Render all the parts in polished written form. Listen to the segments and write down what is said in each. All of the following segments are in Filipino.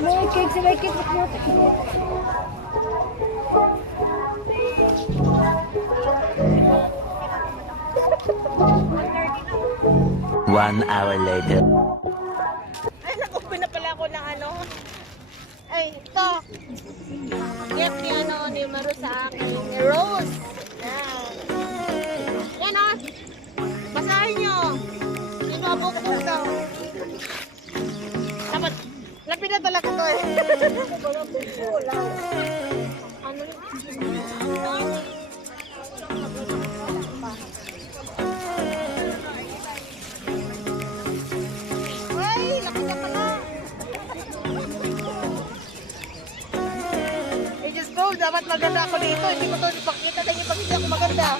May cake sila, cake. One hour later. Ay, nakupi na pala ako ng ano. Ay, ito. Gift ni ano, ni Maru sa akin. Ni Rose. Yan ah. Basahin nyo. Ibabukbuk daw. Dapat, lapit na talaga to eh. Ano ay, lapit na pala. Eh, just go. Dapat maganda ako dito. Hindi ko to ipakita dahil pag hindi ako maganda.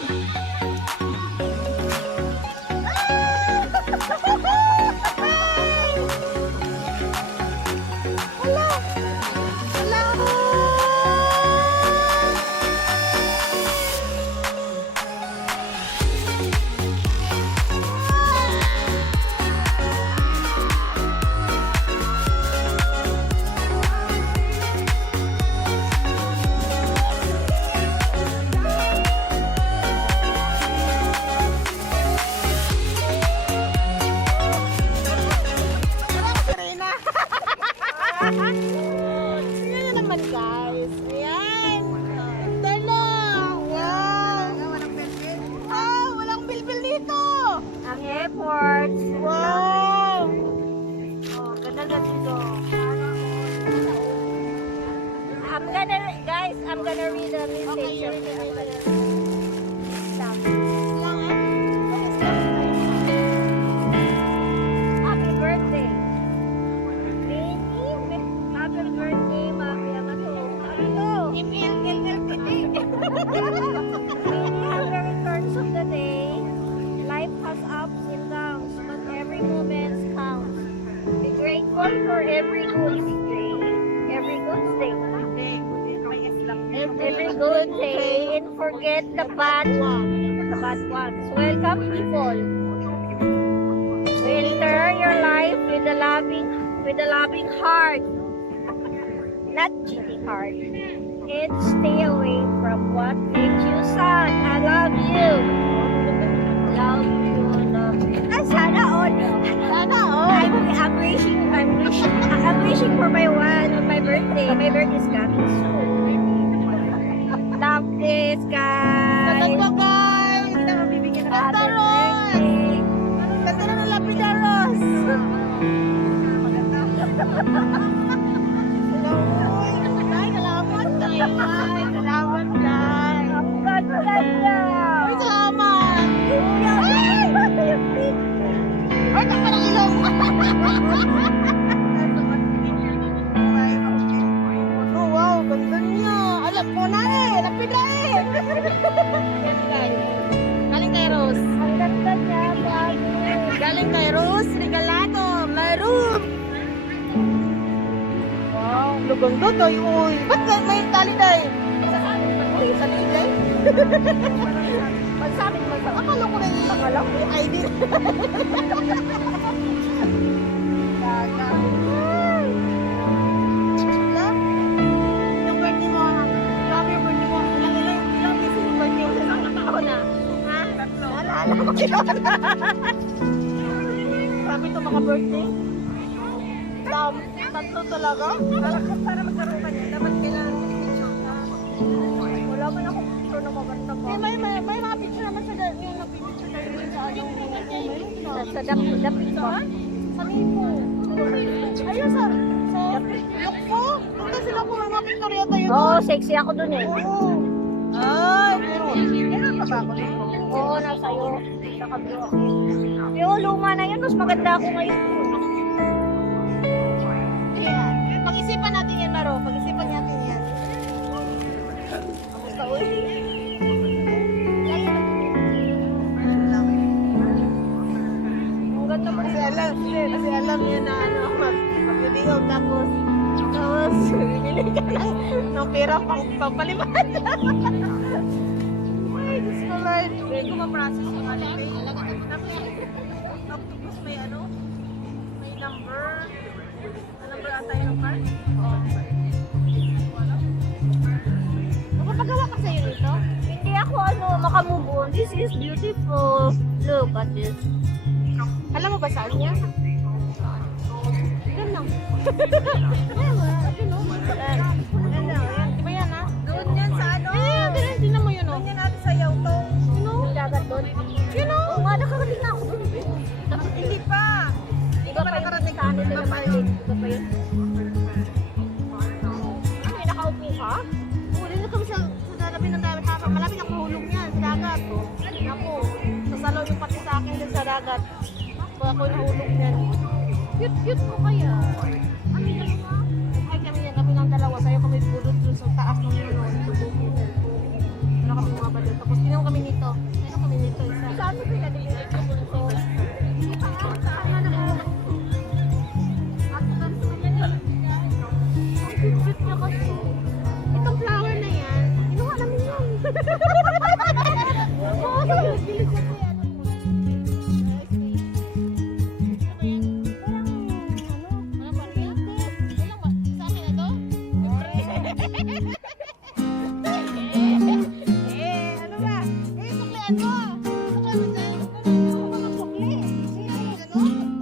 Ayan naman guys. Ayan. Dala. Wow. Ah, walang bilbil dito. Ang airport. Wow. Oh, ganda dito. I'm gonna read the message. Happy birthday. Happy birthday, Mami Yamato. Ano? Every returns of the day, life has ups and downs, but every moment counts. Be grateful for every good day. Every good day. Every good day, and forget the bad ones. The bad ones. Welcome, people. Enter your life with a loving heart, not cheating heart. And stay away from what makes you sad. I love you. Love you. Love you. Ah, sana all. Sana all. I'm wishing for my birthday. My birthday is coming soon. Love this, guys. Ganda guys. Hindi na mabibigyan ng Happy Ganda Ros. birthday. Ganda na ng Lapida Ros. Hello. Ay, salamat guys. Ay, salamat guys. Ang ganda niya. Ay, salamat. Ay, parang ilong. Oh, wow, ganda niya. Alam ko na eh. Lapida eh. Yan guys. Galing kay Rose. Ang ganda niya, bago. Galing kay Rose Regalado. Maroon. Wow, luganda tayo. Uy, ba't may tali tayo? Uy, sa tali. Magsabit mo sa Akala ko na yung pangalan ko yung ID. Yung birthday mo, grabe yung birthday mo. Ilang beses yung birthday mo sa isang taon na? Ha? Tatlo. Alala ko yun. Grabe ito mga birthday. Tatlo talaga? Para magkaroon ka niya, dapat kailangan picture ka. Wala man akong picture na maganda pa. May mga picture naman sa yung nagpipicture tayo sa ano. Sa dapit ko. Sa Mipo. Ayun sa Lukpo. Punta sila po mga picture yata yun. Oo, sexy ako dun eh. Oo. Ay, pero kailan pa ba ako dito? Oo, nasa iyo. Sa kabilo ako. Pero luma na yun, mas maganda ako ngayon. Yeah. Pag-isipan natin yan, Maro. Pag-isipan natin yan. Kamusta ulit? Ang ganda mo. Kasi alam niya na ano, mag-video tapos bibili ka ng pera pampalimad. Ay, Diyos ko Lord. Hindi ko ma-process yung alipay. Tapos may ano, may number tayo ng card? Oo. Magpapagawa ka sa'yo nito? Hindi ako makamove on. This is beautiful. Look at this. Alam mo ba saan niya? Doon lang. Di ba yan, ha? Doon yan sa ano? Ganun, tingnan mo yun, oh. Doon yan natin sa Yautong. Yung dagat doon. Yun, oh. Oo nga, nakarating na ako doon. Dapat hindi pa. Hindi pa nakarating ka. Hindi pa yun. Iba pa yun. Ano yung nakaupo ka? Huli na kami sa sasabi ng dagat. Malapit ang mahulog niyan sa dagat. Ako, sasalaw yung pati sa akin dun sa dagat. Kaya ako nahulog niyan. Cute ko kaya. Ano yun nga? Ay kami ng dalawa. Sa'yo kami bulot dun sa taas ng yun. Wala kami mga balot. Tapos tinawag kami nito. Ano kami nito? Isa. Saan mo pinadilig ko bunso? Cute niya kasi. Itong flower na yan, kinuha namin yan. Oo, gilig kasi ano po. Ano ba? Suklian mo! Suklian mo dyan! Sukli! Ano?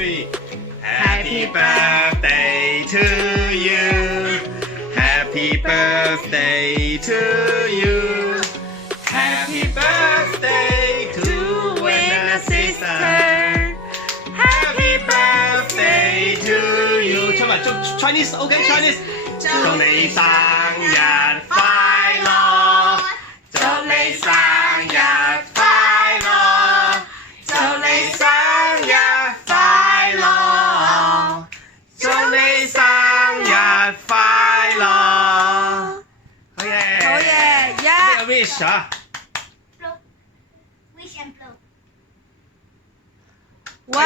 3. Happy birthday to you. Happy birthday to you. Happy birthday to Wenna sister. Happy birthday to you. 唱埋 Chinese OK Chinese。祝你生日快樂，祝你生日快樂，祝你生日快樂，祝你生日快樂。好嘢！好嘢，1 wish 啊！ Wish and blow. 1